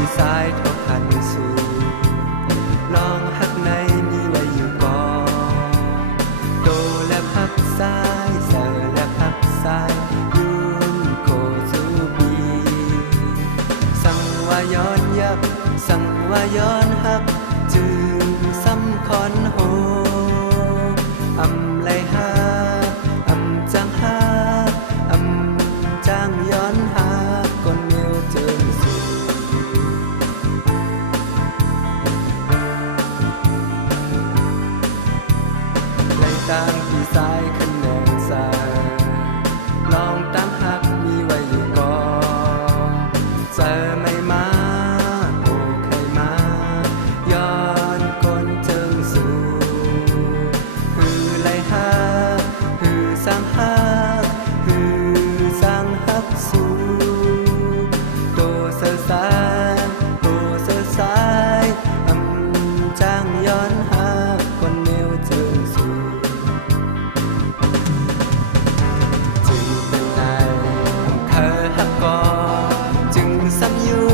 ที่สายทบพันสู่ลองหักในมีไว้อยู่ก่อนโดและพับซ้ายเสอและพับซ้ายยุนโคสูบีสั่งว่าย้อนยับสั่งว่าย้อนหักจึงซ้ำคอนโหอำไลหาอำจังหาอำจางย้อนหาคนเมียวเจิงสู่ไล่ต่างที่สายคะแนนสายลองตั้งหักมีไว้อยู่ก่อนเจอไม่มาโอ้ใครมาย้อนคนเจิงสู่คือไล่หาคือสร้างหักคือสร้างหักสู่โตเสอสายโตเสอสายอำจางย้อนหักคนเมียวเจิงสู่จึงเป็นนายอำเภอหักกอจึงซ้ำอยู่